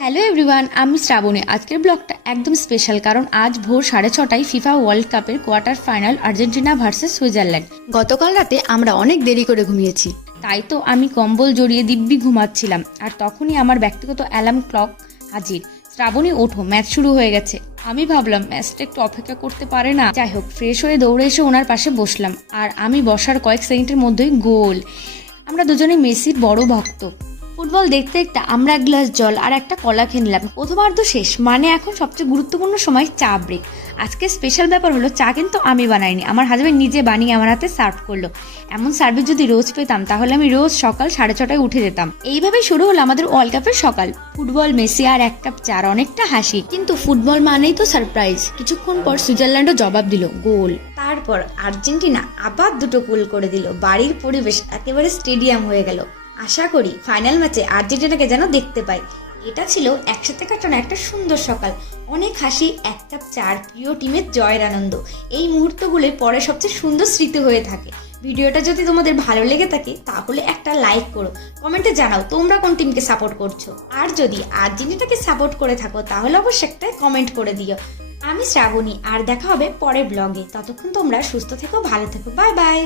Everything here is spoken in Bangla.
হ্যালো এভরিওয়ান, আমি শ্রাবণী। আজকের ব্লগটা একদম স্পেশাল, কারণ আজ ভোর 6:30টায় ফিফা ওয়ার্ল্ড কাপের quarter final Argentina versus Switzerland. গতকাল রাতে আমরা অনেক দেরি করে ঘুমিয়েছি। তাই তো আমি কম্বল জড়িয়ে দিব্যি ঘুমাচ্ছিলাম, আর তখনই আমার ব্যক্তিগত অ্যালার্ম ক্লক হাজির। শ্রাবণী, ওঠো, ম্যাচ শুরু হয়ে গেছে। আমি ভাবলাম ম্যাচটা একটু অপেক্ষা করতে পারে না। যাই হোক, ফ্রেশ হয়ে দৌড়ে এসে ওনার পাশে বসলাম, আর আমি বসার কয়েক সেকেন্ডের মধ্যেই গোল। আমরা দুজনে মেসির বড় ভক্ত। ফুটবল দেখতে দেখতে আমরা এক গ্লাস জল আর একটা কলা খেয়ে নিলাম। প্রথমার্ধ শেষ, মানে এখন সবচেয়ে গুরুত্বপূর্ণ সময় চা ব্রেক। আজকে স্পেশাল ব্যাপার হলো, চা কিন্তু আমি বানাইনি, আমার হাজবেন্ড নিজে বানিয়ে আমার হাতে সার্ভ করলো। এমন সার্ভিস যদি রোজ পেতাম তাহলে আমি রোজ সকাল 6:30টায় উঠে যেতাম। এইভাবেই শুরু হলো আমাদের ওয়ার্ল্ড কাপের সকাল। ফুটবল, মেসি আর এক কাপ চা, অনেকটা হাসি। কিন্তু ফুটবল মানেই তো সারপ্রাইজ। কিছুক্ষণ পর সুইজারল্যান্ডও জবাব দিল, গোল। তারপর আর্জেন্টিনা আবার দুটো গোল করে দিল। বাড়ির পরিবেশ একেবারে স্টেডিয়াম হয়ে গেল। আশা করি ফাইনাল ম্যাচে আর্জেন্টিনাকে যেন দেখতে পাই। এটা ছিল একসাথে কাটানো একটা সুন্দর সকাল। অনেক হাসি, এক কাপ চার, প্রিয় টিমের জয়ের আনন্দ। এই মুহূর্তগুলোই পরে সবচেয়ে সুন্দর স্মৃতি হয়ে থাকে। ভিডিওটা যদি তোমাদের ভালো লেগে থাকে তাহলে একটা লাইক করো, কমেন্টে জানাও তোমরা কোন টিমকে সাপোর্ট করছো। আর যদি আর্জেন্টিনাকে সাপোর্ট করে থাকো তাহলে অবশ্যই একটা কমেন্ট করে দিও। আমি শ্রাবণী, আর দেখা হবে পরের ব্লগে। ততক্ষণ তোমরা সুস্থ থেকো, ভালো থেকো। Bye bye.